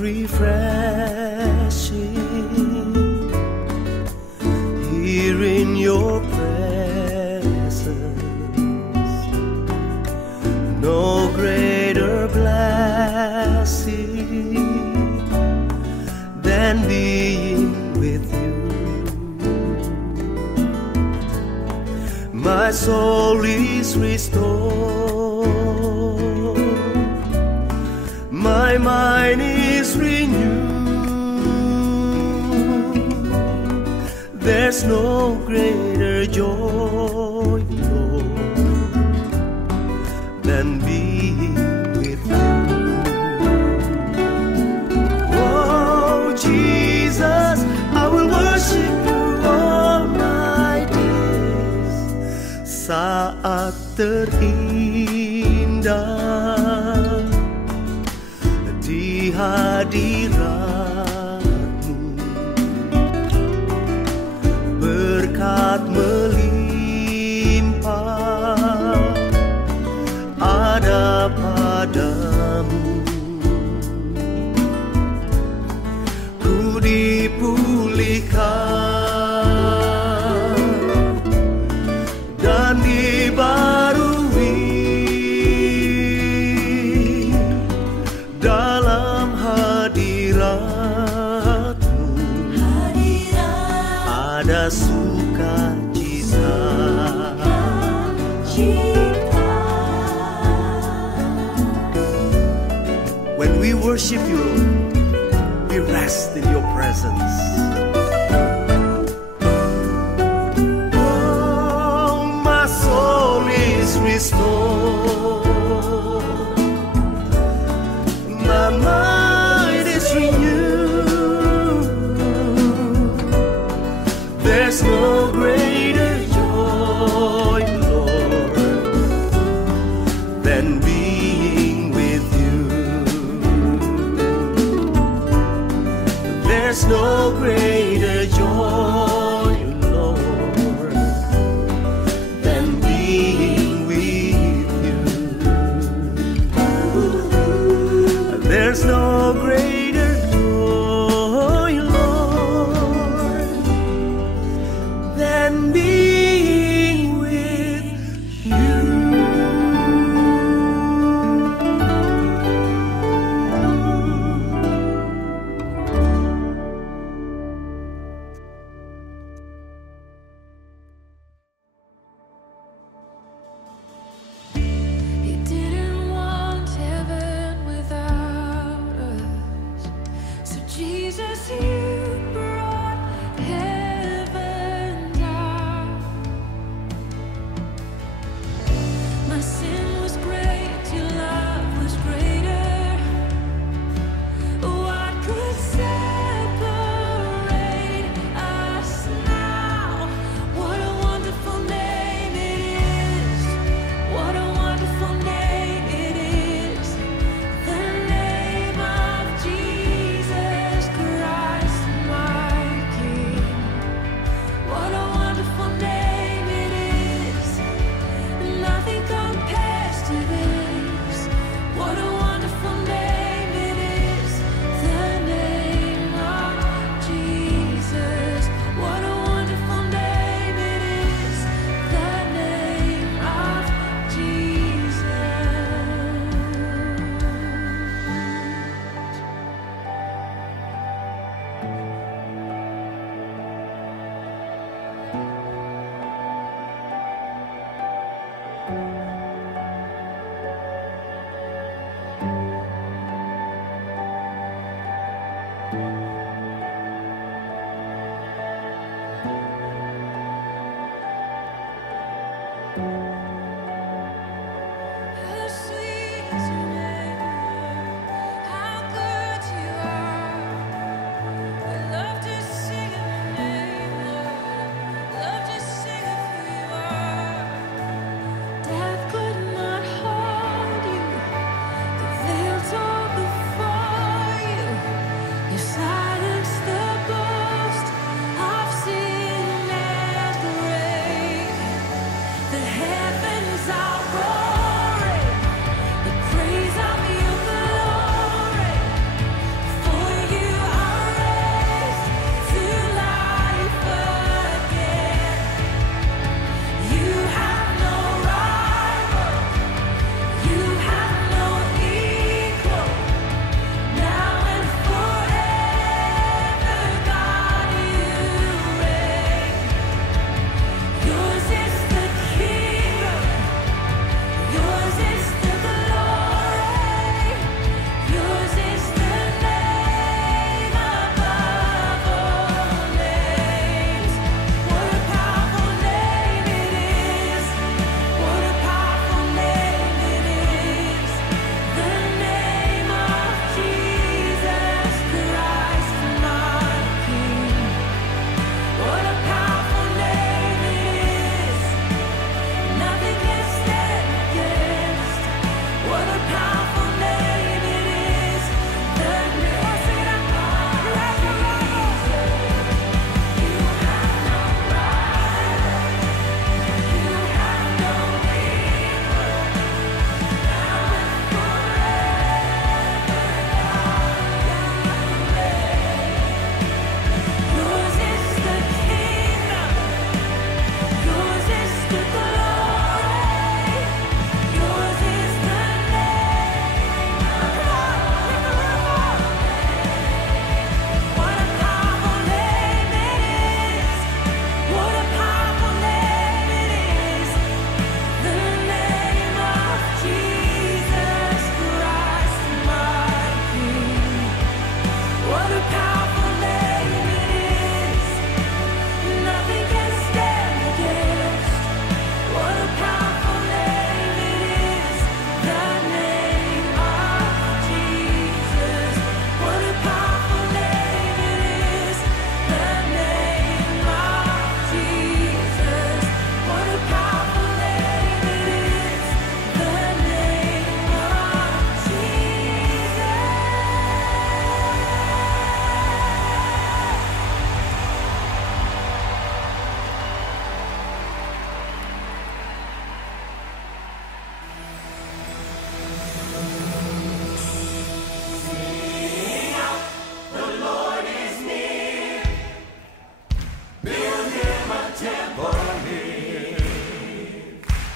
refreshing here in your presence. No greater blessing than being with you. My soul is restored, my mind is renewed. There's no greater joy, Lord, than being with you. Oh, Jesus, I will worship you all my days. Saat terindah di hadiratmu, berkat melimpah ada padamu. Ku dipulihkan dan dibarui dalam hadiratmu. Ada sukacita. When we worship you, Lord, we rest in your presence. Oh, my soul is restored, my mind is renewed. There's no greater joy, Lord, than being with you. There's no greater joy, Lord, than being with you. There's no greater joy, Lord, than being with you. You didn't want heaven without us, so Jesus, you brought heaven down.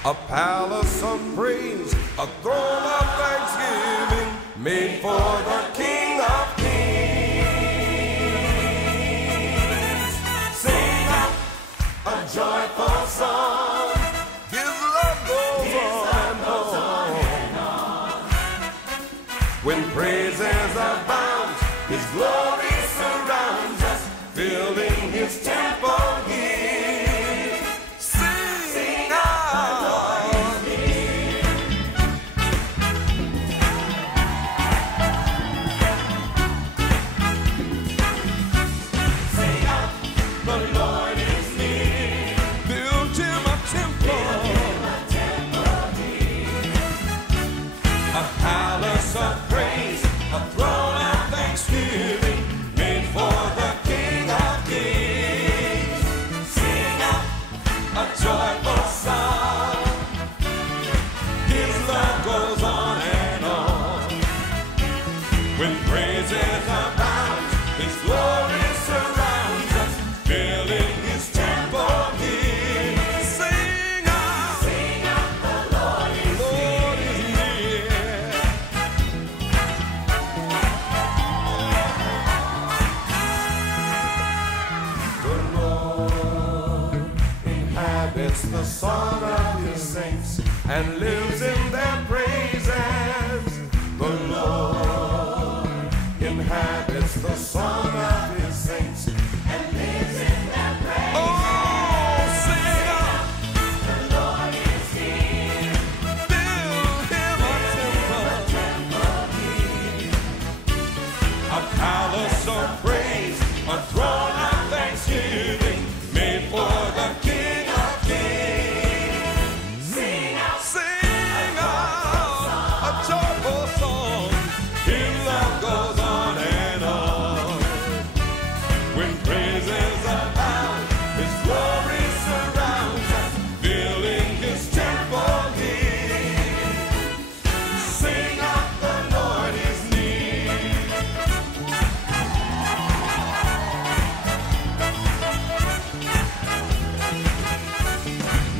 a palace of praise, a throne of thanksgiving, made for the King of Kings. Sing out a joyful song, His love goes on and on. When praises abound, His glory surrounds us, filling His temple here. Sing out. Sing out, the Lord is near. Build Him a temple, a palace of praise, a throne of thanksgiving, made for the King of Kings. Sing out a joyful song, His love goes on and on. When praises abound, His glory surrounds us, filling His temple here. Sing out, the Lord is near. The Lord inhabits the song of His saints and lives in their praises. The Lord inhabits the song of His saints and lives in their praises. Oh, sing out, the Lord is here. Build Him a temple here, a palace of praise, a throne of thanksgiving, made for the King of Kings. Sing out, a joyful song. His love goes on and on. When praises abound, His glory surrounds us, filling His temple here. Sing out, the Lord is near.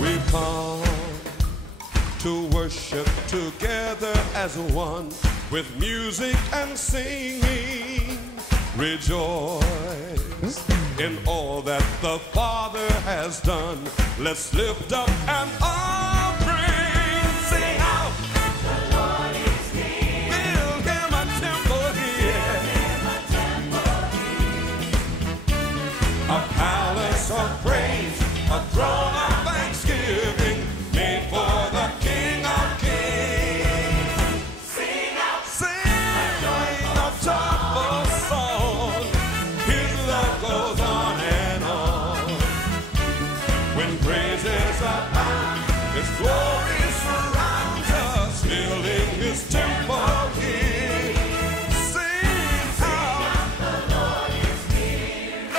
We come to worship together as one, with music and singing. Rejoice in all that the Father has done. Let's lift up an offering. Sing out, the Lord is near. Build Him a temple here, a palace of praise, a throne of thanksgiving, made for the King of Kings. Sing out, a joyful song. His love goes on and on. When praises abound, His glory surrounds us, filling His temple here. Sing out, the Lord is near.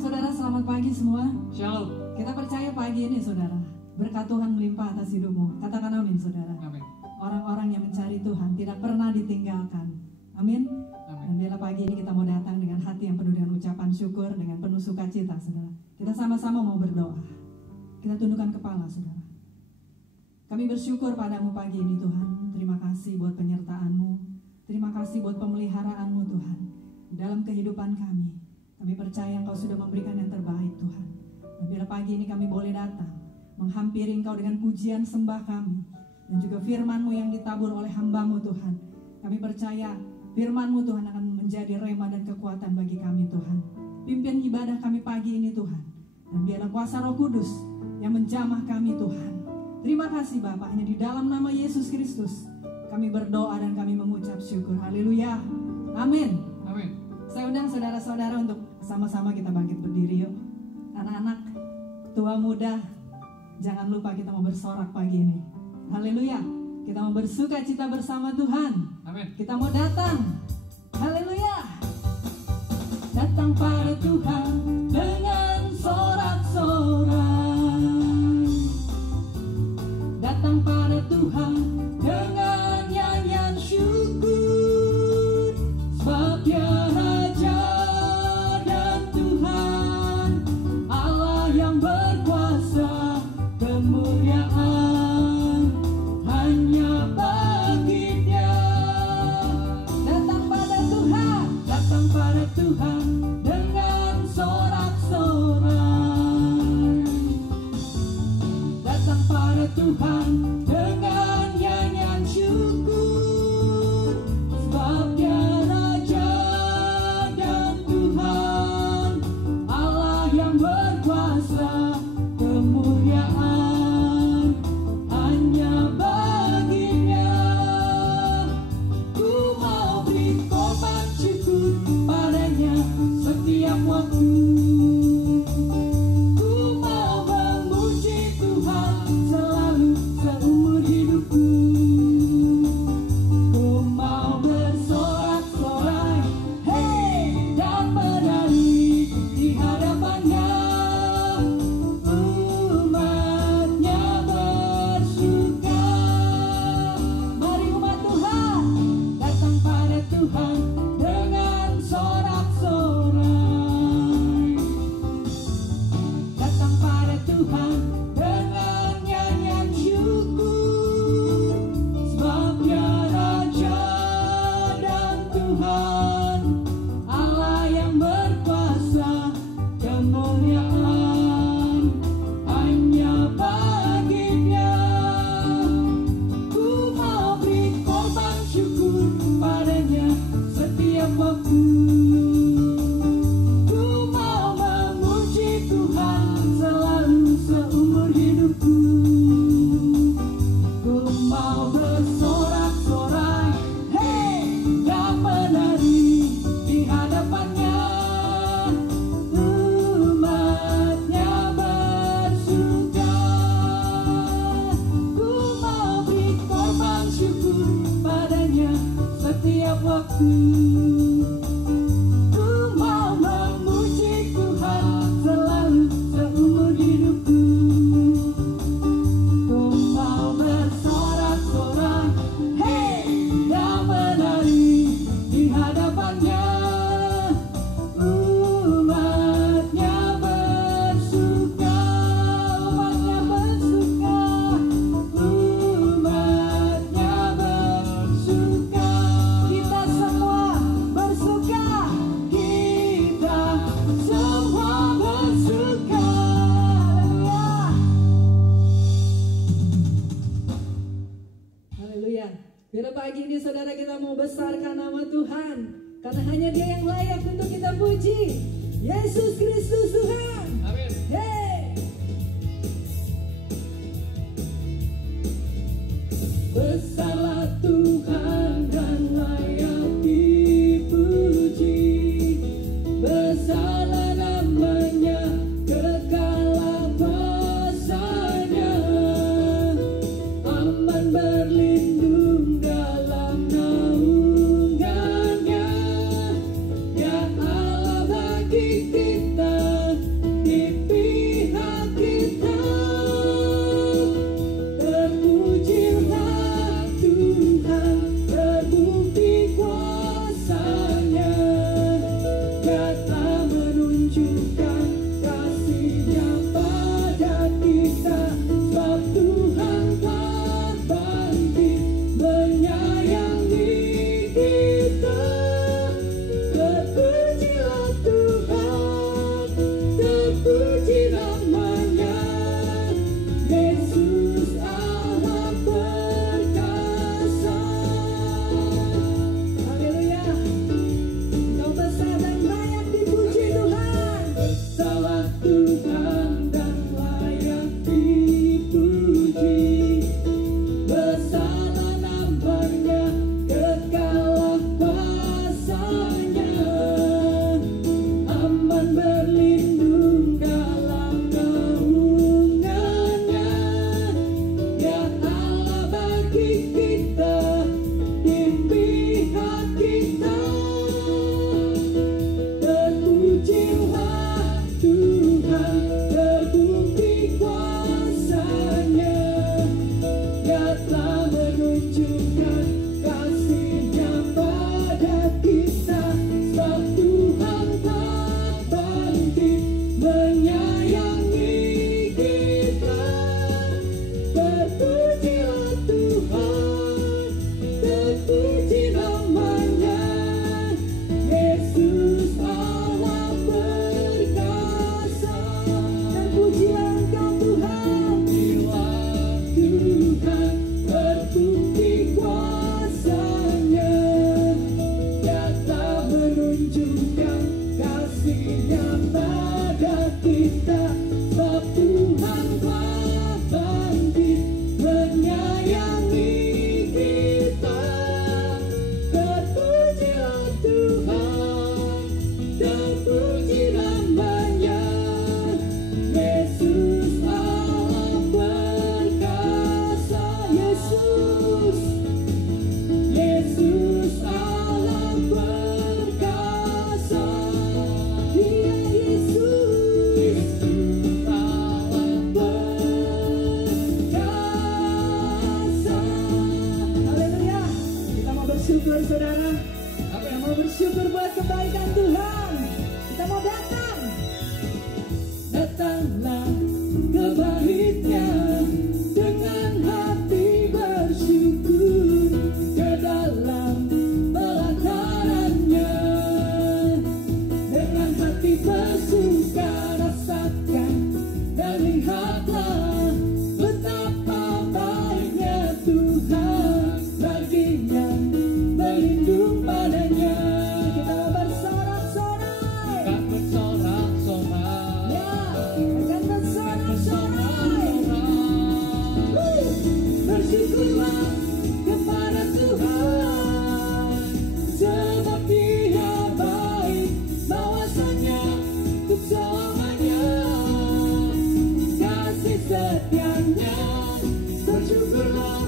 Saudara, selamat pagi semua. Shalom. Kita percaya pagi ini, saudara, berkat Tuhan melimpah atas hidupmu. Katakan amin, saudara. Amin. Orang-orang yang mencari Tuhan tidak pernah ditinggalkan. Amin. Dan bila pagi ini kita mau datang dengan hati yang penuh dengan ucapan syukur, dengan penuh sukacita, saudara. Kita sama-sama mau berdoa. Kita tundukkan kepala, saudara. Kami bersyukur padamu pagi ini, Tuhan. Terima kasih buat penyertaan-Mu. Terima kasih buat pemeliharaan-Mu, Tuhan. Di dalam kehidupan kami, kami percaya Engkau sudah memberikan yang terbaik, Tuhan. Dan bila pagi ini kami boleh datang, menghampiri Engkau dengan pujian sembah kami, dan juga firman-Mu yang ditabur oleh hamba-Mu, Tuhan. Kami percaya firman-Mu, Tuhan, akan menjadi rema dan kekuatan bagi kami, Tuhan. Pimpin ibadah kami pagi ini, Tuhan. Dan biarlah kuasa Roh Kudus yang menjamah kami, Tuhan. Terima kasih Bapa, hanya di dalam nama Yesus Kristus kami berdoa dan kami mengucap syukur. Haleluya. Amin. Amin. Saya undang saudara-saudara untuk sama-sama kita bangkit berdiri yuk. Anak-anak, tua muda, jangan lupa kita mau bersorak pagi ini. Haleluya. Kita mau bersuka cita bersama Tuhan. Amin. Kita mau datang. Haleluya. Datang pada Tuhan dengan sorak-sorai. Datang pada Tuhan dengan nyanyian syukur. Sebab Dia Raja dan Tuhan, Allah yang berkuasa, kemuliaan hanya bagi Dia. Datang pada Tuhan dengan sorak-sorai. Datang pada Tuhan dengan nyanyian syukur. Sebab Dia Raja dan Tuhan, Allah yang berkuasa, kemuliaan hanya bagi-Nya. Ku mau beri korban syukur padanya setiap waktu. Ku mau memuji Tuhan selalu seumur hidupku. Ku mau bersorak-sorai, hey, dan menari di hadapannya. Umatnya bersuka. Mari umat Tuhan datang pada Tuhan dengan sorak-sorai. Datang pada Tuhan dengan nyanyian syukur. Sebab Dia Raja dan Tuhan, Allah yang berkuasa, kemuliaan hanya bagi-Nya. Ku mau beri korban syukur padanya setiap waktu. Ku mau memuji Tuhan selalu seumur hidupku. Ku mau bersorak-sorai, hey, dan menari di hadapannya. Umatnya bersuka. Ku mau beri korban syukur padanya setiap waktu. Ku mau memuji Tuhan selalu seumur hidupku. Ku mau bersorak-sorai, hey, dan menari di hadapannya. Umatnya bersuka, umatnya bersuka, umatnya bersuka. Kita semua bersuka, kita semua bersuka. Haleluya. Bila pagi ini saudara kita mau besarkan nama Tuhan, karena hanya Dia yang layak untuk kita puji. Yesus Kristus Tuhan. Amin. Hey. Besarlah Tuhan dan layak dipuji. Besarlah namanya, kekal kuasanya. Aman berlindung dalam naungannya. Ya Allah bagi kita menyayangi kita. Terpujilah Tuhan, terpuji namanya, Yesus Allah perkasa. Dan pujilah Engkau Tuhan, bila Tuhan terbukti kuasanya, nyata menunjukkan kasih-Nya pada kita. Sebab Tuhan telah bangkit menyayangi kita. Terpujilah Tuhan, terpuji namanya, Yesus Allah perkasa. Yesus, Yesus Allah perkasa. Dia Yesus, Yesus Allah perkasa. Haleluya. Kita mau bersyukur saudara. Kita mau bersyukur buat kebaikan Tuhan. Kita mau datang. Datanglah ke bait-Nya dengan hati bersyukur, ke dalam pelataran-Nya dengan hati bersuka. Rasakan dan lihatlah betapa baiknya Tuhan bagi yang berlindung padanya. Kita bersorak-sorai, akan bersorak-sorai, ya, akan bersorak-sorai. Bersyukurlah kepada Tuhan, sebab Dia baik, bahwasanya untuk selamanya kasih setia-Nya. Bersyukurlah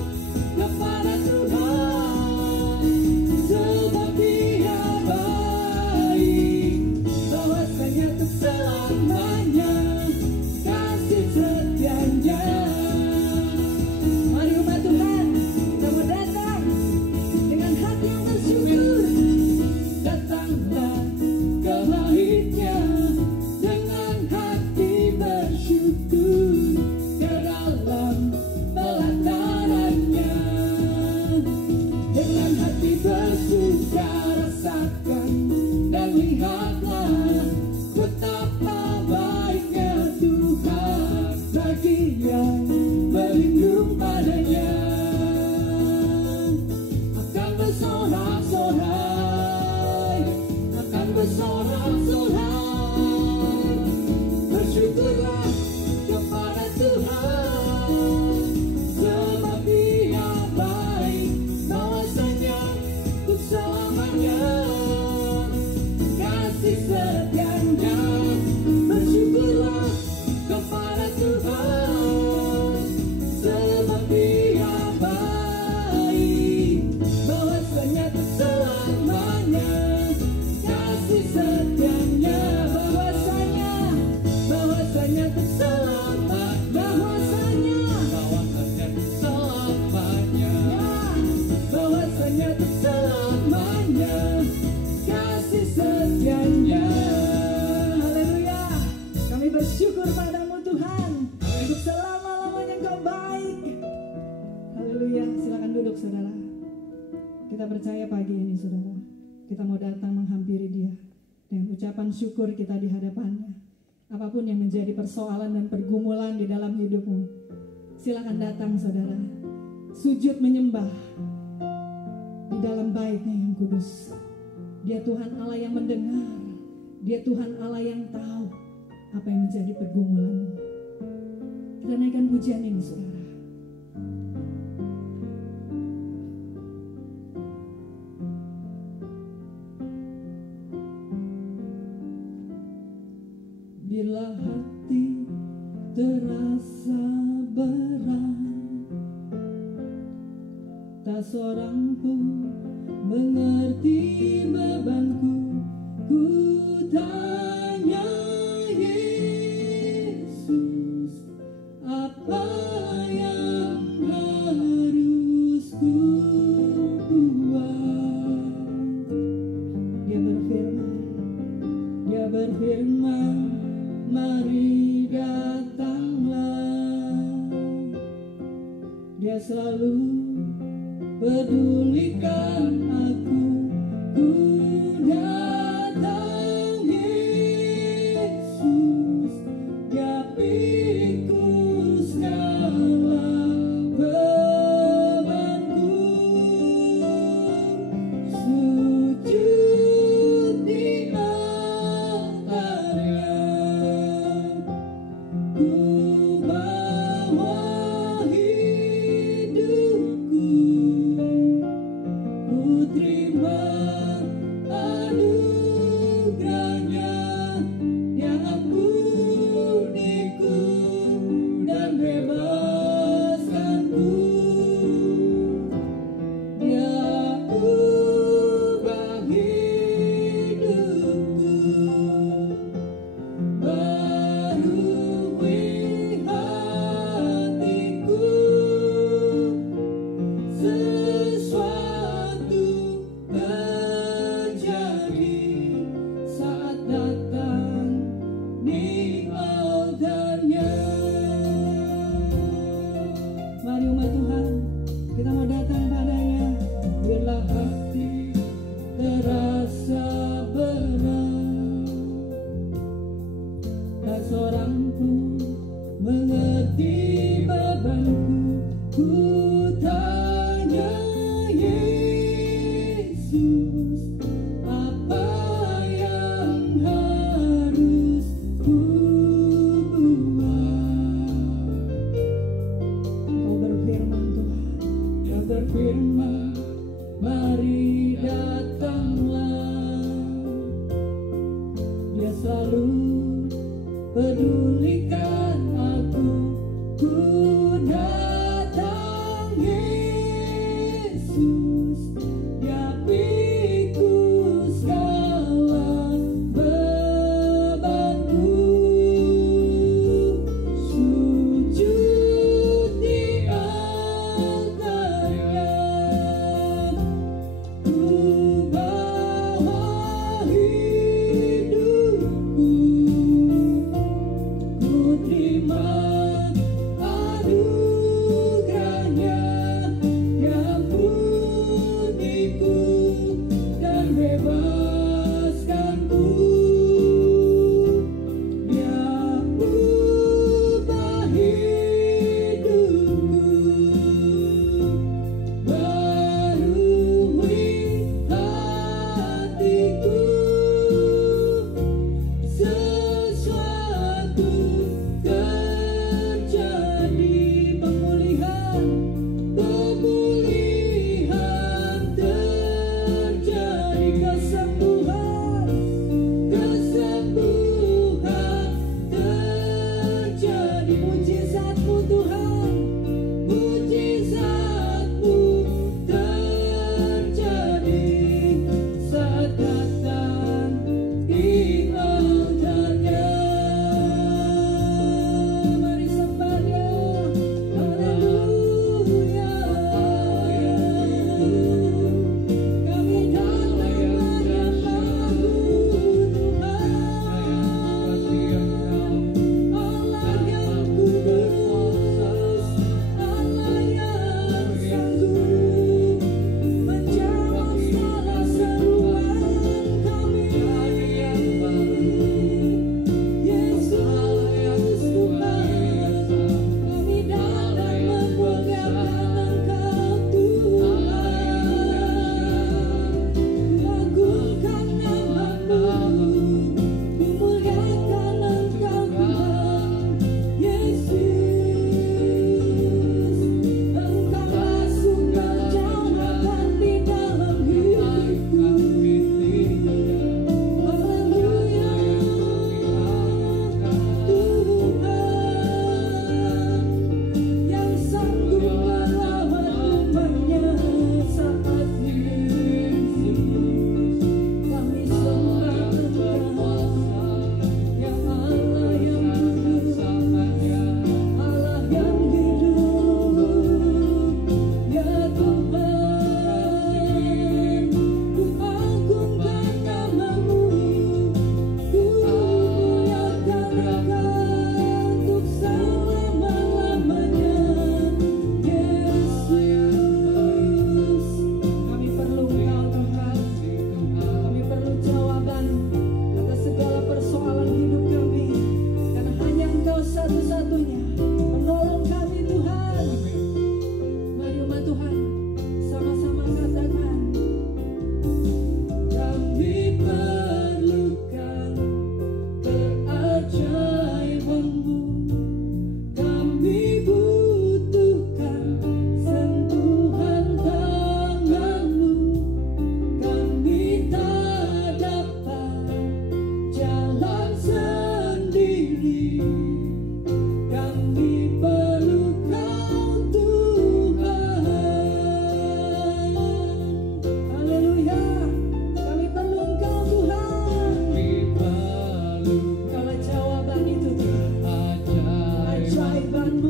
kepada Tuhan, sebab Dia baik, bahwasanya untuk selamanya kasih setia-Nya. Mari umat Tuhan, kita mau datang dengan hati yang bersyukur. Datanglah ke bait-Nya dengan hati bersyukur, ke dalam pelataran-Nya dengan hati bersuka. Rasakan dan lihatlah betapa baiknya Tuhan bagi yang berlindung padanya. Akan bersorak-sorai, akan bersorak-sorai. Bersyukurlah kepada Tuhan, sebab Dia baik, bahwasanya untuk selamanya kasih setia-Nya. Bersyukurlah kepada Tuhan, sebab Dia baik, bahwasanya untuk selamanya kasih setia-Nya. Bahwasanya untuk selamanya, bahwasanya untuk selamanya, bahwasanya untuk selamanya kasih setia-Nya. Haleluya. Kami bersyukur padamu Tuhan, untuk selama-lamanya Engkau baik. Haleluya. Silakan duduk saudara. Kita percaya pagi ini saudara, kita mau datang menghampiri Dia dengan ucapan syukur kita di hadapan-Nya. Apapun yang menjadi persoalan dan pergumulan di dalam hidupmu, silakan datang saudara, sujud menyembah di dalam bait-Nya yang kudus. Dia Tuhan Allah yang mendengar, Dia Tuhan Allah yang tahu apa yang menjadi pergumulanmu. Kita naikkan pujian ini saudara. Bila hati terasa berat, tak seorang pun mengerti bebanku, ku tanya Yesus, apa yang harus ku buat? Dia berfirman, selalu pedulikan aku. Ku datang Yesus, Dia pikul segala bebanku. Sujud di altarnya, ku bawa hidupku, ku terima anugerahnya. Dia ampuniku dan bebaskanku. Dia ubah hidupku, barui hatiku. Sesuatu terjadi saat datang di altarnya. Mari umat Tuhan, kita mau datang padanya. Biarlah hati terasa berat, tak seorang pun mengerti bebanku. Ku tanya Yesus, apa yang harus ku buat? Kau berfirman Tuhan, Kau berfirman, mari datanglah. Dia selalu pedulikan aku. Ku datang Yesus, Dia pikul segala bebanku. Sujud di altarnya, ku bawa hidupku, ku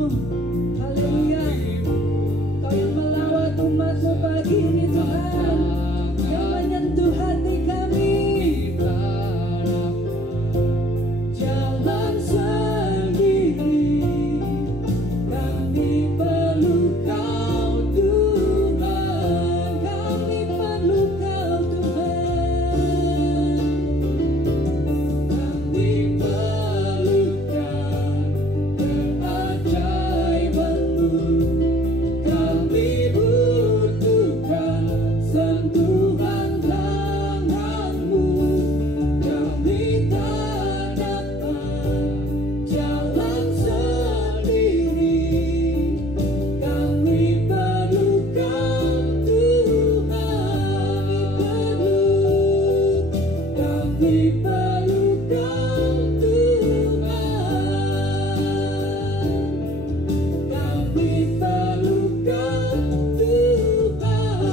Haleluya. Kau yang melawat umat-Mu pagi ini Tuhan, yang menyentuh hati kami. Jalan sendiri, kami perlu Kau Tuhan, kami perlu Kau Tuhan. Kami perlukan keajaiban-Mu, kami butuhkan sentuhan tangan-Mu. Kami tak dapat jalan sendiri, kami perlu Kau Tuhan. Kami perlu Kau Tuhan, kami perlu Kau Tuhan.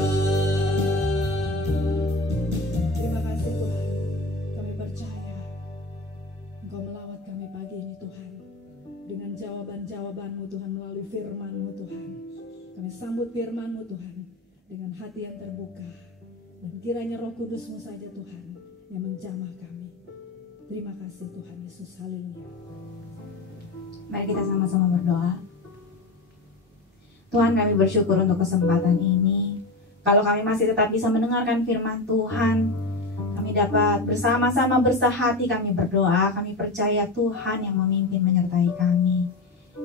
Terima kasih Tuhan, kami percaya Engkau melawat kami pagi ini Tuhan, dengan jawaban-jawaban-Mu Tuhan, melalui firman-Mu Tuhan. Kami sambut firman-Mu Tuhan dengan hati yang terbuka, dan kiranya Roh Kudus-Mu saja Tuhan yang menjamah kami. Terima kasih Tuhan Yesus, haleluya. Mari kita sama-sama berdoa. Tuhan, kami bersyukur untuk kesempatan ini. Kalau kami masih tetap bisa mendengarkan firman Tuhan, kami dapat bersama-sama bersahati, kami berdoa. Kami percaya Tuhan yang memimpin menyertai kami.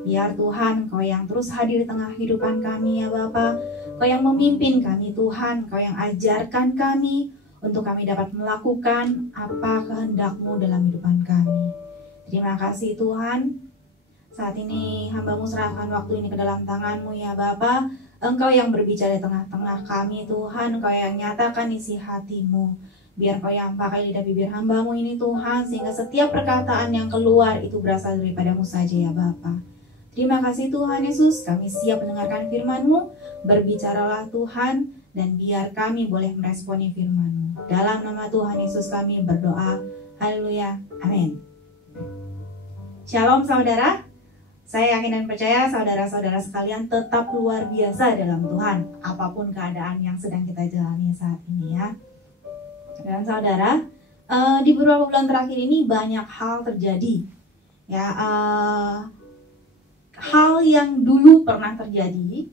Biar Tuhan Kau yang terus hadir di tengah kehidupan kami ya Bapa. Kau yang memimpin kami Tuhan, Kau yang ajarkan kami untuk kami dapat melakukan apa kehendak-Mu dalam kehidupan kami. Terima kasih Tuhan. Saat ini hamba-Mu serahkan waktu ini ke dalam tangan-Mu ya Bapa. Engkau yang berbicara di tengah-tengah kami Tuhan, Kau yang nyatakan isi hati-Mu. Biar Kau yang pakai lidah bibir hamba-Mu ini Tuhan, sehingga setiap perkataan yang keluar itu berasal daripada-Mu saja ya Bapa. Terima kasih Tuhan Yesus, kami siap mendengarkan firman-Mu. Berbicaralah Tuhan, dan biar kami boleh meresponi firman-Mu. Dalam nama Tuhan Yesus kami berdoa. Haleluya. Amin. Shalom saudara. Saya yakin dan percaya saudara-saudara sekalian tetap luar biasa dalam Tuhan, apapun keadaan yang sedang kita jalani saat ini ya. Dan saudara, di beberapa bulan terakhir ini banyak hal terjadi. Ya, hal yang dulu pernah terjadi,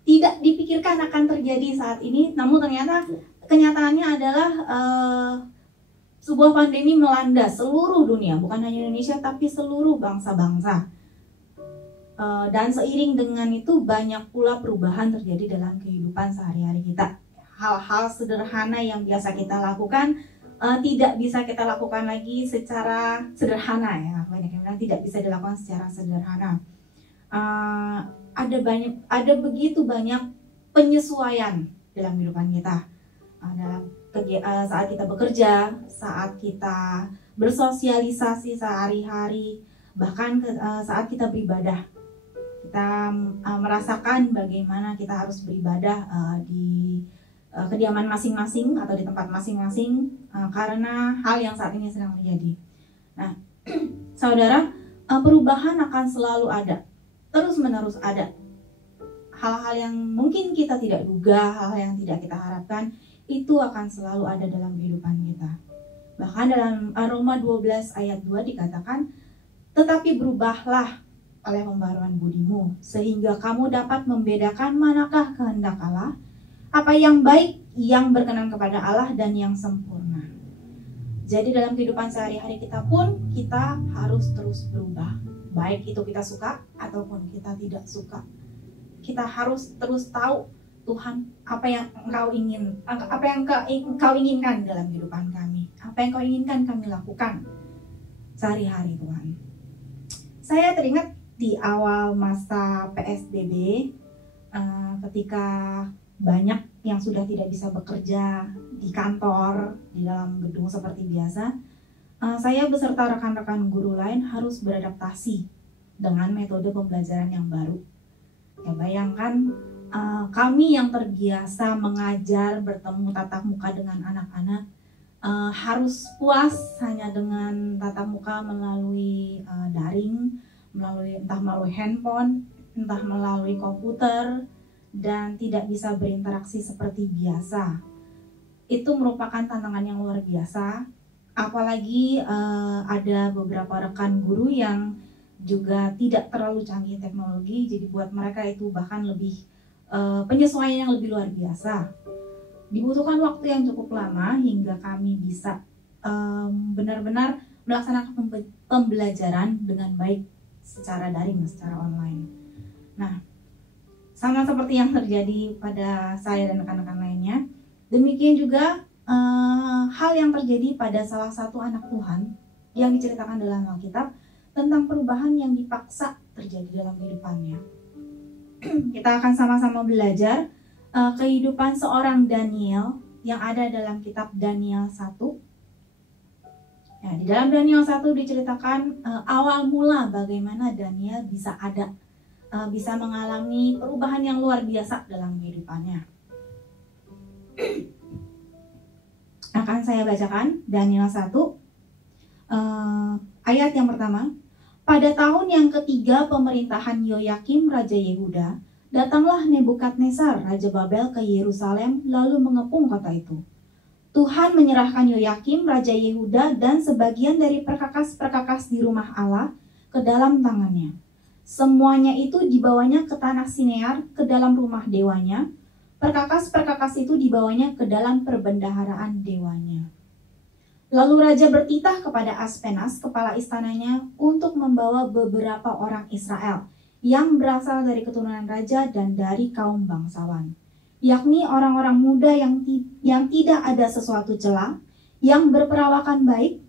tidak dipikirkan akan terjadi saat ini, namun ternyata kenyataannya adalah sebuah pandemi melanda seluruh dunia, bukan hanya Indonesia tapi seluruh bangsa-bangsa. Dan seiring dengan itu banyak pula perubahan terjadi dalam kehidupan sehari-hari kita. Hal-hal sederhana yang biasa kita lakukan tidak bisa kita lakukan lagi secara sederhana ya. Banyak yang bilang tidak bisa dilakukan secara sederhana. Ada begitu banyak penyesuaian dalam kehidupan kita. Saat kita bekerja, saat kita bersosialisasi sehari-hari, bahkan saat kita beribadah, kita merasakan bagaimana kita harus beribadah di kediaman masing-masing atau di tempat masing-masing karena hal yang saat ini sedang terjadi. Nah, saudara, perubahan akan selalu ada, terus-menerus ada. Hal-hal yang mungkin kita tidak duga, hal-hal yang tidak kita harapkan, itu akan selalu ada dalam kehidupan kita. Bahkan dalam Roma 12 ayat 2 dikatakan, tetapi berubahlah oleh pembaruan budimu, sehingga kamu dapat membedakan manakah kehendak Allah, apa yang baik, yang berkenan kepada Allah, dan yang sempurna. Jadi dalam kehidupan sehari-hari kita pun, kita harus terus berubah. Baik itu kita suka, ataupun kita tidak suka. Kita harus terus tahu, Tuhan, apa yang Engkau inginkan dalam kehidupan kami, apa yang Engkau inginkan kami lakukan sehari-hari Tuhan. Saya teringat di awal masa PSBB, ketika banyak yang sudah tidak bisa bekerja di kantor, di dalam gedung seperti biasa, saya beserta rekan-rekan guru lain harus beradaptasi dengan metode pembelajaran yang baru. Ya, bayangkan kami yang terbiasa mengajar, bertemu tatap muka dengan anak-anak, harus puas hanya dengan tatap muka melalui daring, entah melalui handphone, entah melalui komputer, dan tidak bisa berinteraksi seperti biasa. Itu merupakan tantangan yang luar biasa. Apalagi ada beberapa rekan guru yang juga tidak terlalu canggih teknologi, jadi buat mereka itu bahkan lebih penyesuaian yang lebih luar biasa. Dibutuhkan waktu yang cukup lama hingga kami bisa benar-benar melaksanakan pembelajaran dengan baik secara daring, secara online. Nah, sama seperti yang terjadi pada saya dan rekan-rekan lainnya, demikian juga hal yang terjadi pada salah satu anak Tuhan yang diceritakan dalam Alkitab tentang perubahan yang dipaksa terjadi dalam kehidupannya. Kita akan sama-sama belajar kehidupan seorang Daniel yang ada dalam kitab Daniel 1. Ya, di dalam Daniel 1 diceritakan awal mula bagaimana Daniel bisa ada, bisa mengalami perubahan yang luar biasa dalam kehidupannya. Akan saya bacakan Daniel 1 ayat yang pertama. Pada tahun yang ketiga pemerintahan Yoyakim Raja Yehuda, datanglah Nebukadnezar Raja Babel ke Yerusalem lalu mengepung kota itu. Tuhan menyerahkan Yoyakim Raja Yehuda dan sebagian dari perkakas-perkakas di rumah Allah ke dalam tangannya. Semuanya itu dibawanya ke tanah Sinear, ke dalam rumah dewanya. Perkakas-perkakas itu dibawanya ke dalam perbendaharaan dewanya. Lalu raja bertitah kepada Aspenas, kepala istananya, untuk membawa beberapa orang Israel yang berasal dari keturunan raja dan dari kaum bangsawan, yakni orang-orang muda yang tidak ada sesuatu cela, yang berperawakan baik,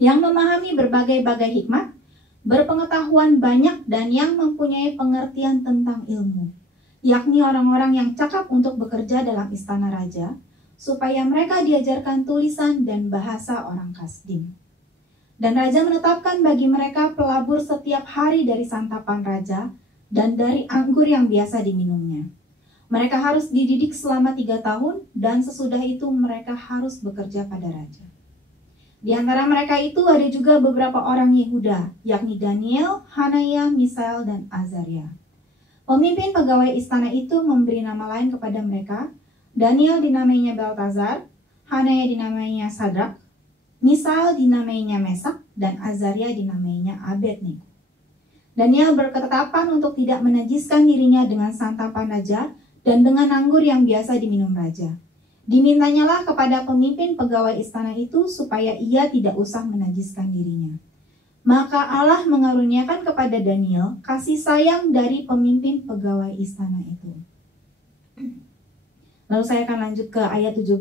yang memahami berbagai-bagai hikmat, berpengetahuan banyak, dan yang mempunyai pengertian tentang ilmu, yakni orang-orang yang cakap untuk bekerja dalam istana raja, supaya mereka diajarkan tulisan dan bahasa orang Kasdim. Dan raja menetapkan bagi mereka pelabur setiap hari dari santapan raja dan dari anggur yang biasa diminumnya. Mereka harus dididik selama 3 tahun dan sesudah itu mereka harus bekerja pada raja. Di antara mereka itu ada juga beberapa orang Yehuda, yakni Daniel, Hanaya, Misael, dan Azaria. Pemimpin pegawai istana itu memberi nama lain kepada mereka. Daniel dinamainya Beltazar, Hanaya dinamainya Sadrak, Misael dinamainya Mesak, dan Azaria dinamainya Abednego. Daniel berketetapan untuk tidak menajiskan dirinya dengan santapan raja dan dengan anggur yang biasa diminum raja. Dimintanyalah kepada pemimpin pegawai istana itu supaya ia tidak usah menajiskan dirinya. Maka Allah mengaruniakan kepada Daniel kasih sayang dari pemimpin pegawai istana itu. Lalu saya akan lanjut ke ayat 17.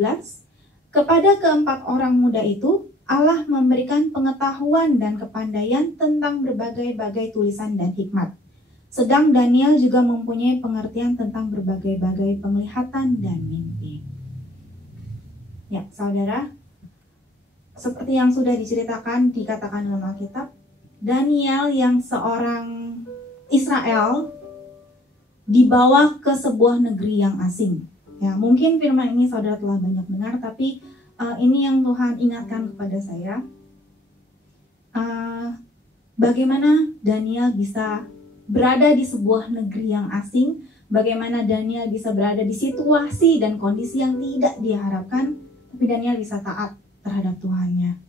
Kepada keempat orang muda itu, Allah memberikan pengetahuan dan kepandaian tentang berbagai-bagai tulisan dan hikmat. Sedang Daniel juga mempunyai pengertian tentang berbagai-bagai penglihatan dan mimpi. Ya, saudara, seperti yang sudah diceritakan, dikatakan dalam Alkitab, Daniel yang seorang Israel dibawa ke sebuah negeri yang asing. Ya, mungkin firman ini saudara telah banyak dengar, tapi ini yang Tuhan ingatkan kepada saya. Bagaimana Daniel bisa berada di sebuah negeri yang asing, bagaimana Daniel bisa berada di situasi dan kondisi yang tidak diharapkan, tapi Daniel bisa taat terhadap Tuhannya.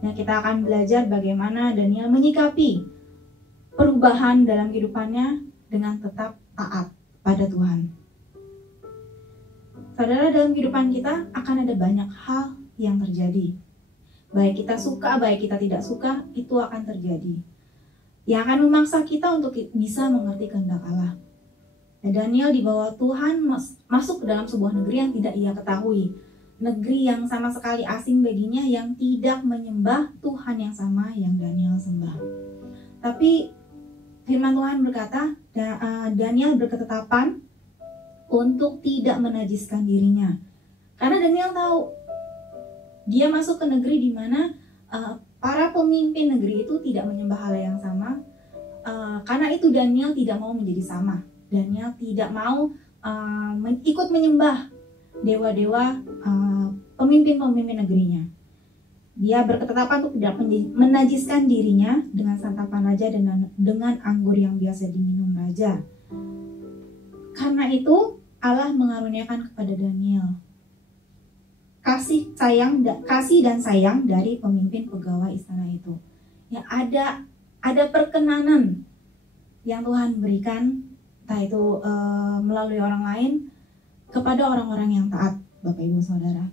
Nah, kita akan belajar bagaimana Daniel menyikapi perubahan dalam kehidupannya dengan tetap taat pada Tuhan. Saudara, dalam kehidupan kita akan ada banyak hal yang terjadi. Baik kita suka, baik kita tidak suka, itu akan terjadi. Yang akan memaksa kita untuk bisa mengerti kehendak Allah. Dan Daniel dibawa Tuhan masuk ke dalam sebuah negeri yang tidak ia ketahui. Negeri yang sama sekali asing baginya, yang tidak menyembah Tuhan yang sama yang Daniel sembah. Tapi firman Tuhan berkata, Daniel berketetapan untuk tidak menajiskan dirinya. Karena Daniel tahu, dia masuk ke negeri di mana para pemimpin negeri itu tidak menyembah Allah yang sama. Karena itu Daniel tidak mau menjadi sama. Daniel tidak mau ikut menyembah dewa-dewa pemimpin-pemimpin negerinya. Dia berketetapan untuk tidak menajiskan dirinya dengan santapan raja dan dengan anggur yang biasa diminum raja. Karena itu Allah mengaruniakan kepada Daniel kasih dan sayang dari pemimpin pegawai istana itu. Ya, ada perkenanan yang Tuhan berikan, entah itu melalui orang lain kepada orang-orang yang taat, Bapak Ibu Saudara.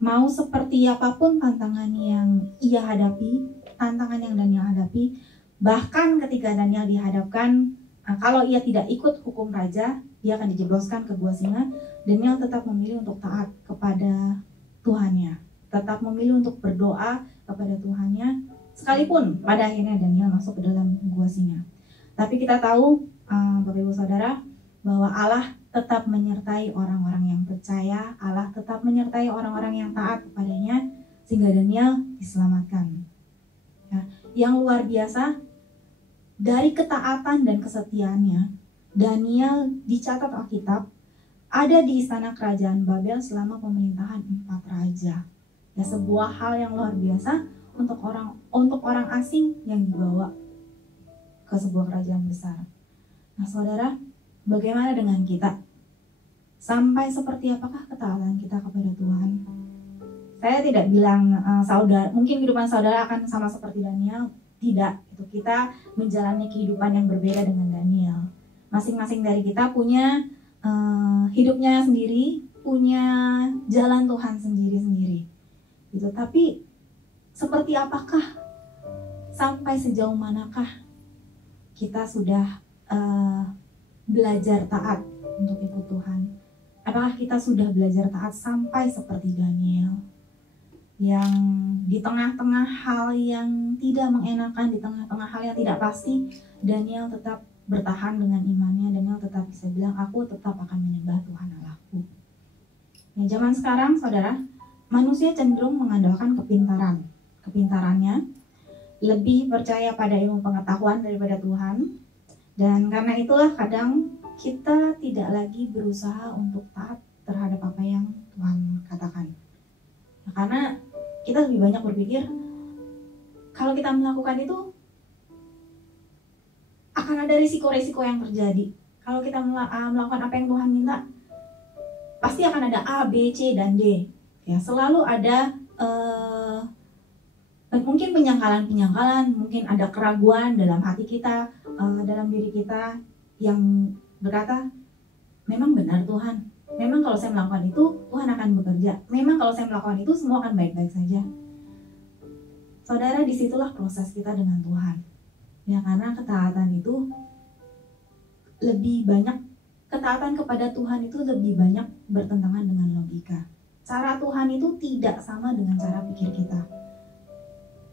Mau seperti apapun tantangan yang ia hadapi, tantangan yang Daniel hadapi, bahkan ketika Daniel dihadapkan, kalau ia tidak ikut hukum raja, dia akan dijebloskan ke gua singa. Daniel tetap memilih untuk taat kepada Tuhannya, tetap memilih untuk berdoa kepada Tuhannya, sekalipun pada akhirnya Daniel masuk ke dalam gua singa. Tapi kita tahu, Bapak Ibu Saudara, bahwa Allah tetap menyertai orang-orang yang percaya, Allah tetap menyertai orang-orang yang taat kepadanya, sehingga Daniel diselamatkan. Ya, yang luar biasa, dari ketaatan dan kesetiaannya, Daniel dicatat Alkitab ada di istana kerajaan Babel selama pemerintahan 4 raja. Ya, sebuah hal yang luar biasa untuk orang asing yang dibawa ke sebuah kerajaan besar. Nah, saudara, bagaimana dengan kita? Sampai seperti apakah ketaatan kita kepada Tuhan? Saya tidak bilang saudara, mungkin kehidupan saudara akan sama seperti Daniel. Tidak, itu kita menjalani kehidupan yang berbeda dengan Daniel. Masing-masing dari kita punya hidupnya sendiri, punya jalan Tuhan sendiri-sendiri. Gitu. Tapi seperti apakah, sampai sejauh manakah kita sudah belajar taat untuk ikut Tuhan? Apakah kita sudah belajar taat sampai seperti Daniel, yang di tengah-tengah hal yang tidak mengenakan, di tengah-tengah hal yang tidak pasti, Daniel tetap bertahan dengan imannya. Daniel tetap bisa bilang, aku tetap akan menyembah Tuhan Allahku. Nah, zaman sekarang, saudara, manusia cenderung mengandalkan kepintarannya, lebih percaya pada ilmu pengetahuan daripada Tuhan. Dan karena itulah kadang kita tidak lagi berusaha untuk taat terhadap apa yang Tuhan katakan. Nah, karena kita lebih banyak berpikir, kalau kita melakukan itu akan ada risiko-risiko yang terjadi. Kalau kita melakukan apa yang Tuhan minta, pasti akan ada A, B, C, dan D. Ya, selalu ada mungkin penyangkalan-penyangkalan, mungkin ada keraguan dalam hati kita, dalam diri kita yang berkata, memang benar Tuhan. Memang kalau saya melakukan itu, Tuhan akan bekerja. Memang kalau saya melakukan itu, semua akan baik-baik saja. Saudara, disitulah proses kita dengan Tuhan. Ya, karena ketaatan itu lebih banyak, ketaatan kepada Tuhan itu lebih banyak bertentangan dengan logika. Cara Tuhan itu tidak sama dengan cara pikir kita.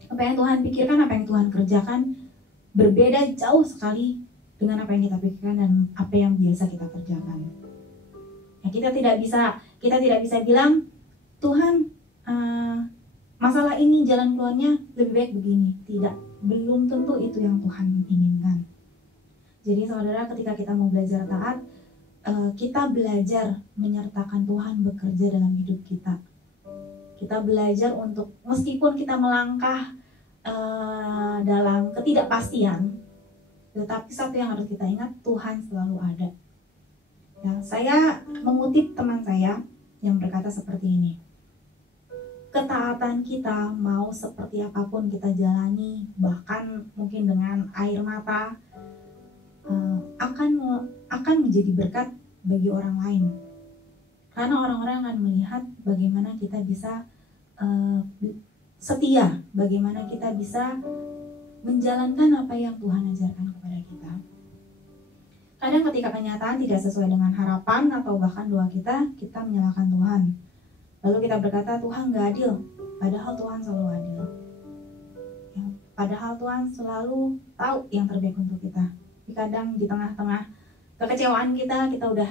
Apa yang Tuhan pikirkan, apa yang Tuhan kerjakan, berbeda jauh sekali dengan apa yang kita pikirkan dan apa yang biasa kita kerjakan. Ya, kita tidak bisa bilang, Tuhan, masalah ini jalan keluarnya lebih baik begini. Tidak, belum tentu itu yang Tuhan inginkan. Jadi saudara, ketika kita mau belajar taat, kita belajar menyertakan Tuhan bekerja dalam hidup kita. Kita belajar untuk, meskipun kita melangkah dalam ketidakpastian, tetapi satu yang harus kita ingat, Tuhan selalu ada. Ya, saya mengutip teman saya yang berkata seperti ini. Ketaatan kita mau seperti apapun kita jalani, bahkan mungkin dengan air mata, akan menjadi berkat bagi orang lain. Karena orang-orang akan melihat bagaimana kita bisa setia, bagaimana kita bisa menjalankan apa yang Tuhan ajarkan kepada kita. Kadang ketika kenyataan tidak sesuai dengan harapan atau bahkan doa kita menyalahkan Tuhan. Lalu kita berkata, Tuhan gak adil, padahal Tuhan selalu adil. Ya, padahal Tuhan selalu tahu yang terbaik untuk kita. Tapi kadang di tengah-tengah kekecewaan kita udah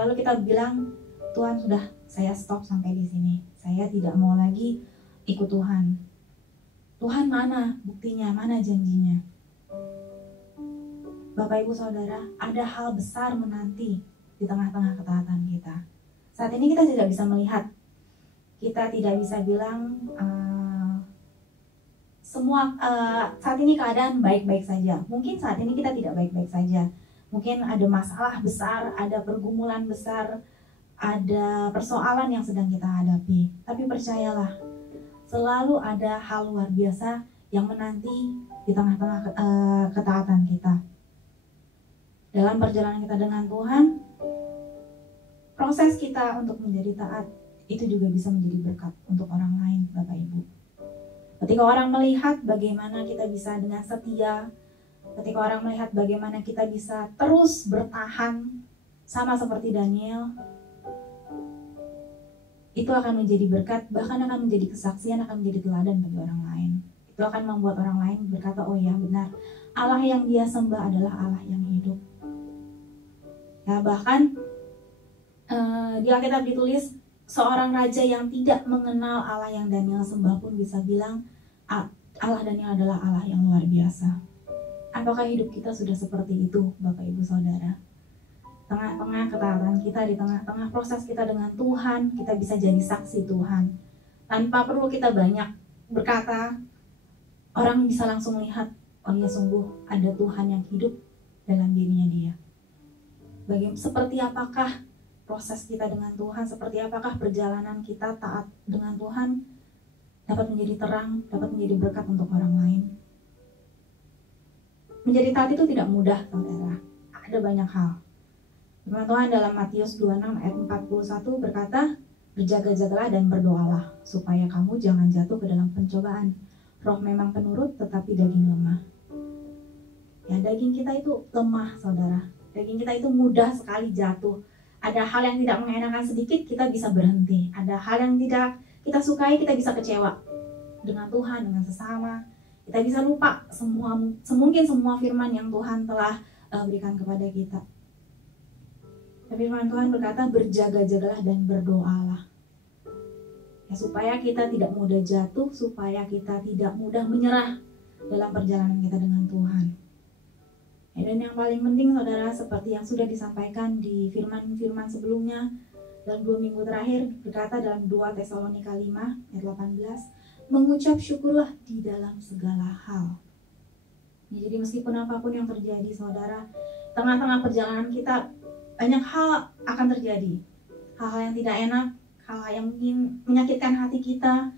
lalu kita bilang, Tuhan sudah, saya stop sampai di sini. Saya tidak mau lagi ikut Tuhan. Tuhan mana buktinya, mana janjinya? Bapak Ibu Saudara, ada hal besar menanti di tengah-tengah ketaatan kita. Saat ini kita tidak bisa melihat. kita tidak bisa bilang semua saat ini keadaan baik-baik saja. Mungkin saat ini kita tidak baik-baik saja. Mungkin ada masalah besar, ada pergumulan besar, ada persoalan yang sedang kita hadapi. Tapi percayalah, selalu ada hal luar biasa yang menanti di tengah-tengah ketaatan kita. Dalam perjalanan kita dengan Tuhan, proses kita untuk menjadi taat itu juga bisa menjadi berkat untuk orang lain, Bapak Ibu. Ketika orang melihat bagaimana kita bisa dengan setia, ketika orang melihat bagaimana kita bisa terus bertahan sama seperti Daniel, itu akan menjadi berkat, bahkan akan menjadi kesaksian, akan menjadi teladan bagi orang lain. Itu akan membuat orang lain berkata, oh ya benar, Allah yang dia sembah adalah Allah yang hidup. Ya, bahkan di Alkitab ditulis, seorang raja yang tidak mengenal Allah yang Daniel sembah pun bisa bilang Allah Daniel adalah Allah yang luar biasa. Apakah hidup kita sudah seperti itu, Bapak Ibu Saudara? Tengah-tengah ketaatan kita, di tengah-tengah proses kita dengan Tuhan, kita bisa jadi saksi Tuhan. Tanpa perlu kita banyak berkata, orang bisa langsung lihat, oh ya sungguh ada Tuhan yang hidup dalam dirinya dia. Seperti apakah proses kita dengan Tuhan, seperti apakah perjalanan kita taat dengan Tuhan dapat menjadi terang, dapat menjadi berkat untuk orang lain. Menjadi taat itu tidak mudah, saudara. Ada banyak hal. Firman Tuhan dalam Matius 26 ayat 41 berkata, berjaga-jagalah dan berdoalah, supaya kamu jangan jatuh ke dalam pencobaan. Roh memang penurut, tetapi daging lemah. Ya, daging kita itu lemah, saudara. Daging kita itu mudah sekali jatuh. Ada hal yang tidak mengenakan sedikit, kita bisa berhenti. Ada hal yang tidak kita sukai, kita bisa kecewa dengan Tuhan, dengan sesama. Kita bisa lupa mungkin semua firman yang Tuhan telah berikan kepada kita. Tapi firman Tuhan berkata, berjaga-jagalah dan berdoalah. Ya, supaya kita tidak mudah jatuh, supaya kita tidak mudah menyerah dalam perjalanan kita dengan Tuhan. Dan yang paling penting, saudara, seperti yang sudah disampaikan di firman-firman sebelumnya, dalam 2 minggu terakhir berkata dalam 2 Tesalonika 5 ayat 18, mengucap syukurlah di dalam segala hal. Ya, jadi meskipun apapun yang terjadi, saudara, tengah-tengah perjalanan kita banyak hal akan terjadi. Hal-hal yang tidak enak, hal-hal yang mungkin menyakitkan hati kita,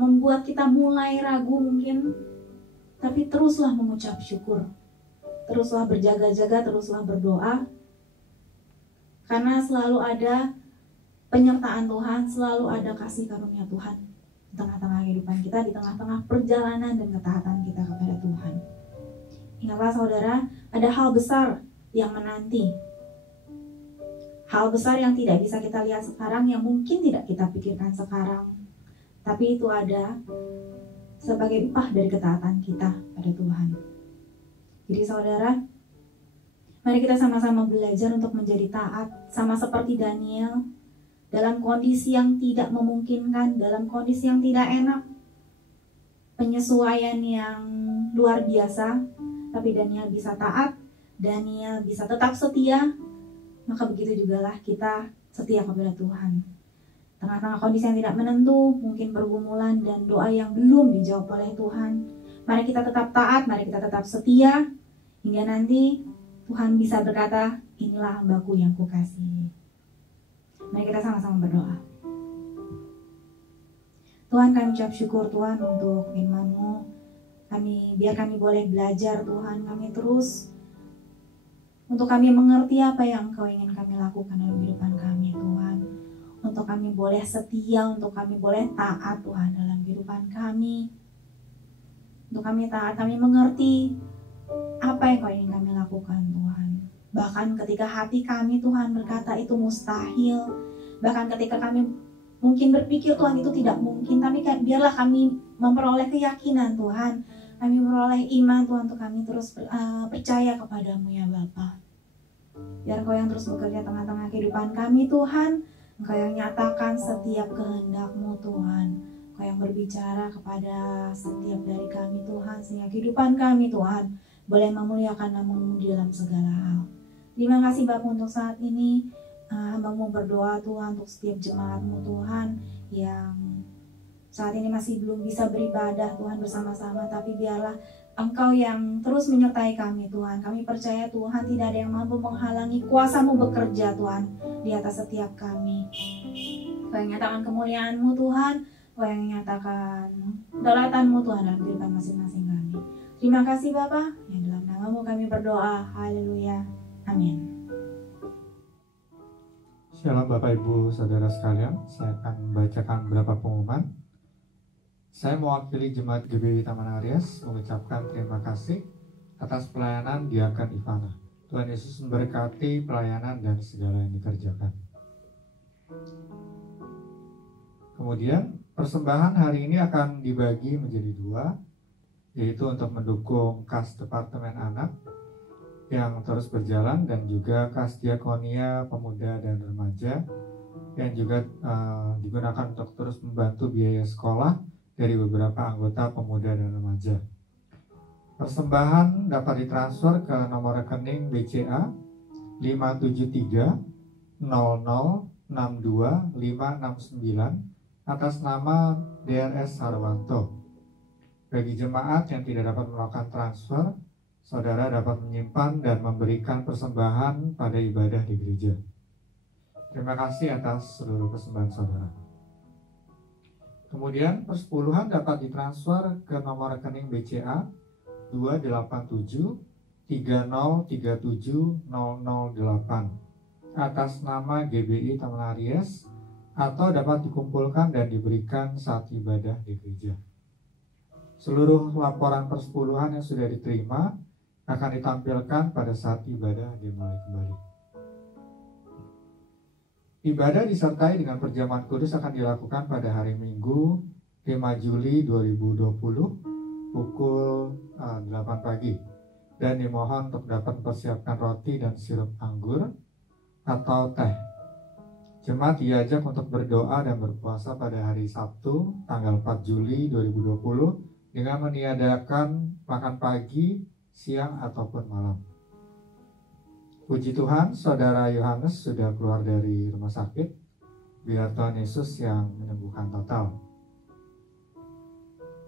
membuat kita mulai ragu mungkin. Tapi teruslah mengucap syukur. Teruslah berjaga-jaga, teruslah berdoa. Karena selalu ada penyertaan Tuhan, selalu ada kasih karunia Tuhan di tengah-tengah kehidupan kita, di tengah-tengah perjalanan dan ketaatan kita kepada Tuhan. Ingatlah saudara, ada hal besar yang menanti. Hal besar yang tidak bisa kita lihat sekarang, yang mungkin tidak kita pikirkan sekarang. Tapi itu ada sebagai upah dari ketaatan kita pada Tuhan. Jadi saudara, mari kita sama-sama belajar untuk menjadi taat, sama seperti Daniel, dalam kondisi yang tidak memungkinkan, dalam kondisi yang tidak enak, penyesuaian yang luar biasa, tapi Daniel bisa taat, Daniel bisa tetap setia, maka begitu jugalah kita setia kepada Tuhan. Tengah-tengah kondisi yang tidak menentu, mungkin pergumulan dan doa yang belum dijawab oleh Tuhan, mari kita tetap taat, mari kita tetap setia, hingga nanti Tuhan bisa berkata, inilah hambaku yang kukasihi. Mari kita sama-sama berdoa. Tuhan, kami ucap syukur Tuhan untuk firman-Mu. Biar kami boleh belajar Tuhan, kami terus untuk kami mengerti apa yang Engkau ingin kami lakukan dalam kehidupan kami Tuhan. Untuk kami boleh setia, untuk kami boleh taat Tuhan dalam kehidupan kami. Untuk kami taat, kami mengerti apa yang Kau ingin kami lakukan Tuhan. Bahkan ketika hati kami Tuhan berkata itu mustahil, bahkan ketika kami mungkin berpikir Tuhan itu tidak mungkin, tapi biarlah kami memperoleh keyakinan Tuhan, kami memperoleh iman Tuhan untuk kami terus percaya kepadamu ya Bapa. Biar Kau yang terus bekerja tengah-tengah kehidupan kami Tuhan, Engkau yang nyatakan setiap kehendak-Mu Tuhan, Kau yang berbicara kepada setiap dari kami Tuhan, sehingga kehidupan kami Tuhan boleh memuliakan nama-Mu di dalam segala hal. Terima kasih Bapa untuk saat ini. Hamba-Mu berdoa Tuhan untuk setiap jemaat-Mu Tuhan yang saat ini masih belum bisa beribadah Tuhan bersama-sama, tapi biarlah Engkau yang terus menyertai kami Tuhan. Kami percaya Tuhan tidak ada yang mampu menghalangi kuasa-Mu bekerja Tuhan di atas setiap kami. Kau yang nyatakan kemuliaan-Mu Tuhan, Kau yang nyatakan kedaulatan-Mu Tuhan dalam kehidupan masing-masing kami. Terima kasih Bapa, yang dalam nama-Mu kami berdoa. Haleluya. Amin. Shalom Bapak Ibu Saudara sekalian, saya akan membacakan beberapa pengumuman. Saya mewakili Jemaat GBI Taman Aries mengucapkan terima kasih atas pelayanan Diaken Ivana. Tuhan Yesus memberkati pelayanan dan segala yang dikerjakan. Kemudian persembahan hari ini akan dibagi menjadi dua, yaitu untuk mendukung kas Departemen Anak yang terus berjalan dan juga kas Diakonia Pemuda dan Remaja yang juga digunakan untuk terus membantu biaya sekolah dari beberapa anggota pemuda dan remaja. Persembahan dapat ditransfer ke nomor rekening BCA 57300625569 atas nama DRS Harwanto. Bagi jemaat yang tidak dapat melakukan transfer, saudara dapat menyimpan dan memberikan persembahan pada ibadah di gereja. Terima kasih atas seluruh persembahan saudara. Kemudian persepuluhan dapat ditransfer ke nomor rekening BCA 28730370008 atas nama GBI Taman Aries atau dapat dikumpulkan dan diberikan saat ibadah di gereja. Seluruh laporan persepuluhan yang sudah diterima akan ditampilkan pada saat ibadah dimulai kembali. Ibadah disertai dengan perjamuan kudus akan dilakukan pada hari Minggu 5 Juli 2020 pukul 8 pagi dan dimohon untuk dapat mempersiapkan roti dan sirup anggur atau teh. Jemaat diajak untuk berdoa dan berpuasa pada hari Sabtu tanggal 4 Juli 2020 dengan meniadakan makan pagi, siang ataupun malam. Puji Tuhan, Saudara Yohanes sudah keluar dari rumah sakit. Biar Tuhan Yesus yang menyembuhkan total.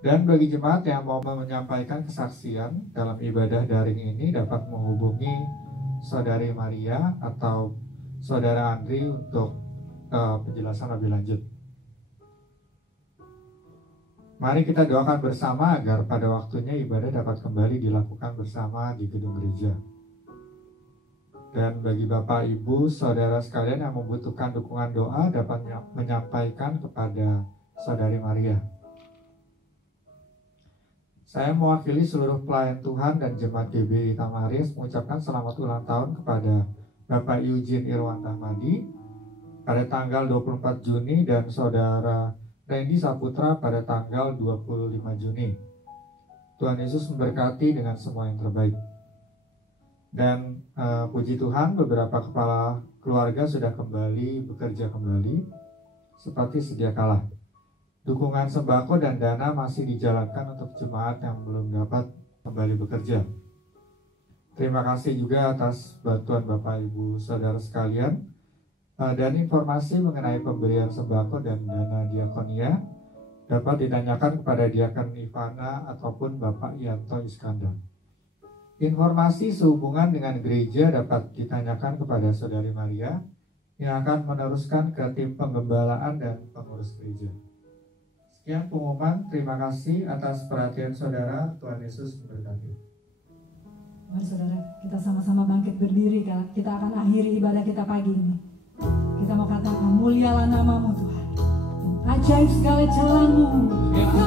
Dan bagi jemaat yang mau menyampaikan kesaksian dalam ibadah daring ini dapat menghubungi Saudari Maria atau Saudara Andri untuk penjelasan lebih lanjut. Mari kita doakan bersama agar pada waktunya ibadah dapat kembali dilakukan bersama di gedung gereja. Dan bagi Bapak, Ibu, Saudara sekalian yang membutuhkan dukungan doa dapat menyampaikan kepada Saudari Maria. Saya mewakili seluruh pelayan Tuhan dan Jemaat GBI Taman Aries mengucapkan selamat ulang tahun kepada Bapak Eugene Irwanda Madi pada tanggal 24 Juni dan Saudara Randy Saputra pada tanggal 25 Juni. Tuhan Yesus memberkati dengan semua yang terbaik. Dan puji Tuhan, beberapa kepala keluarga sudah kembali bekerja kembali seperti sedia kala. Dukungan sembako dan dana masih dijalankan untuk jemaat yang belum dapat kembali bekerja. Terima kasih juga atas bantuan Bapak Ibu Saudara sekalian. Dan informasi mengenai pemberian sembako dan dana diakonia dapat ditanyakan kepada Diaken Ivana ataupun Bapak Yanto Iskandar. Informasi sehubungan dengan gereja dapat ditanyakan kepada Saudari Maria yang akan meneruskan ke tim penggembalaan dan pengurus gereja. Sekian pengumuman, terima kasih atas perhatian saudara. Tuhan Yesus memberkati. Mari saudara, kita sama-sama bangkit berdiri. Kita akan akhiri ibadah kita pagi ini. Kita mau katakan, mulialah nama-Mu Tuhan, dan ajaib segala jalan-Mu. Setia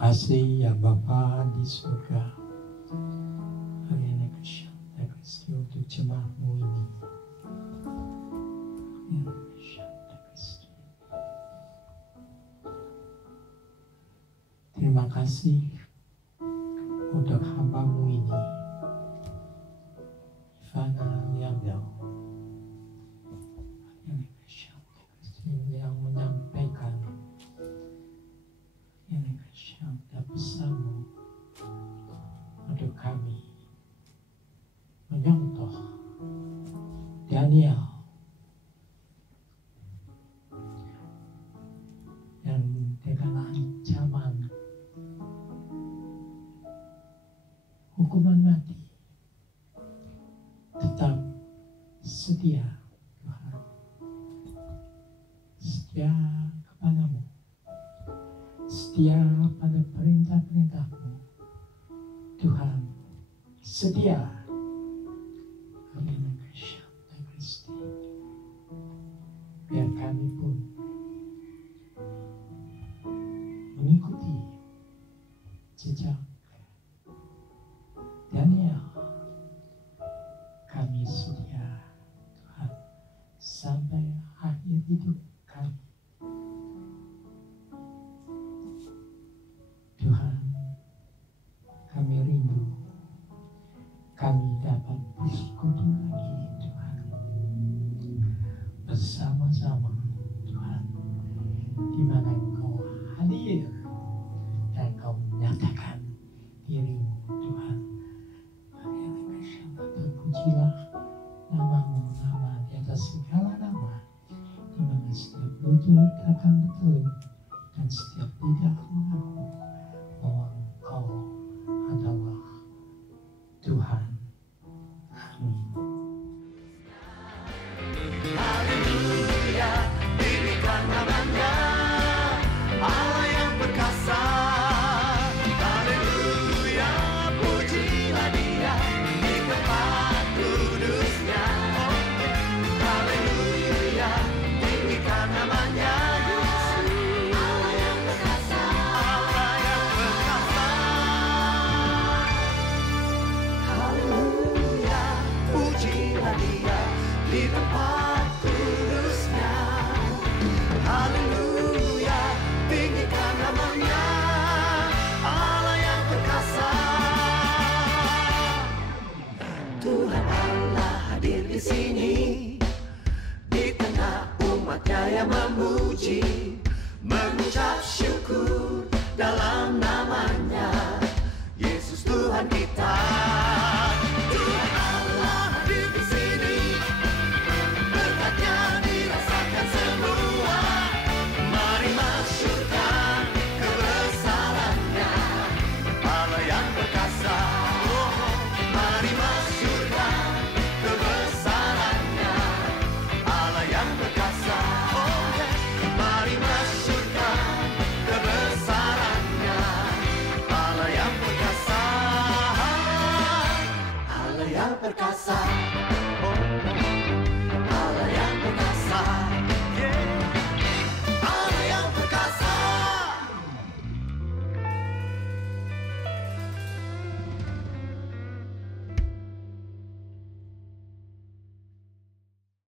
kasih ya Bapa di surga. Hari Kristi untuk jemaatmu ini. Terima kasih untuk hamba-Mu ini, Ivana Liamdo, yang menyampaikan pesan-Mu untuk kami, menyontoh Daniel yang dengan ancaman hukuman mati tetap setia Tuhan, setia kepadamu, setia pada perintah-perintah-Mu Tuhan, setia Kristi. Biar kami pun mengikuti jejak Daniel. Kami setia Tuhan sampai akhir hidup kami. Tuhan, kami rindu kami dapat bersekutu lagi Tuhan, bersama-sama Tuhan, di mana Engkau hadir dan Engkau menyatakan diri-Mu Tuhan. Terpujilah nama-Mu, nama di atas segala nama, di mana setiap lutut akan bertelur dan setiap lidah mengaku bahwa Engkau adalah Tuhan. Amin. Haleluya, tinggikan namanya, Allah yang perkasa. Haleluya, pujilah Dia di tempat kudusnya. Haleluya, tinggikan namanya, Allah yang perkasa, Allah yang perkasa. Haleluya, pujilah Dia di tempat kudusnya. Haleluya, tinggikan namanya, Allah yang perkasa. Tuhan Allah hadir di sini, di tengah umatnya yang memuji, mengucap syukur dalam namanya, Yesus Tuhan kita. Tuhan Allah hadir di sini, berkatnya dirasakan semua. Mari masyurkan kebesarannya, Allah yang perkasa. Oh, mari masyurkan kebesarannya, Allah yang perkasa. Oh, mari masyurkan kebesarannya, Allah yang perkasa, Allah yang perkasa.